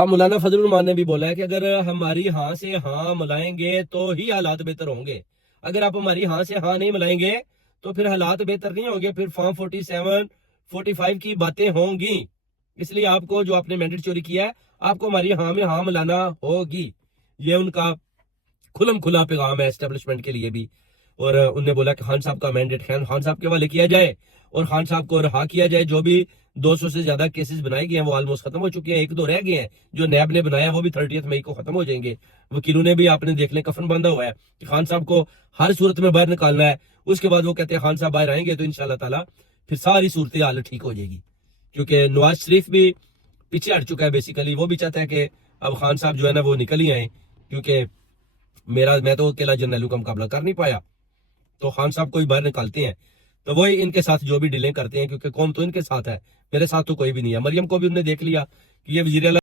اب مولانا فضل الرحمان نے بھی بولا ہے کہ اگر ہماری ہاں سے ہاں ملائیں گے تو ہی حالات بہتر ہوں گے، اگر آپ ہماری ہاں سے ہاں نہیں ملائیں گے تو پھر حالات بہتر نہیں ہوں گے، پھر فارم 47 45 کی باتیں ہوں گی۔ اس لیے آپ کو جو آپ نے مینڈیٹ چوری کیا ہے آپ کو ہماری ہاں میں ہاں ملانا ہوگی۔ یہ ان کا کھلم کھلا پیغام ہے اسٹیبلشمنٹ کے لیے بھی۔ اور انہوں نے بولا کہ خان صاحب کا مینڈیٹ خان صاحب کے حوالے کیا جائے اور خان صاحب کو رہا کیا جائے۔ جو بھی 200 سے زیادہ کیسز بنائے گئے ہیں وہ آلموسٹ ختم ہو چکے ہیں، ایک دو رہ گئے ہیں جو نیب نے بنایا وہ بھی 30 مئی کو ختم ہو جائیں گے۔ وکیلوں نے بھی آپ نے دیکھ لیں کفن باندھا ہوا ہے کہ خان صاحب کو ہر صورت میں باہر نکالنا ہے۔ اس کے بعد وہ کہتے ہیں خان صاحب باہر آئیں گے تو انشاءاللہ تعالیٰ پھر ساری صورتحال ٹھیک ہو جائے گی، کیونکہ نواز شریف بھی پیچھے ہٹ چکا ہے بیسیکلی۔ وہ بھی چاہتا ہے کہ اب خان صاحب جو ہے نا وہ نکل ہی آئیں، کیونکہ میں تو اکیلا جرنیلوں کا مقابلہ کر نہیں پایا، تو خان صاحب کو ہی باہر نکالتے ہیں۔ تو وہی ان کے ساتھ جو بھی ڈیلیں کرتے ہیں، کیونکہ قوم تو ان کے ساتھ ہے، میرے ساتھ تو کوئی بھی نہیں ہے۔ مریم کو بھی انہوں نے دیکھ لیا کہ یہ وزیر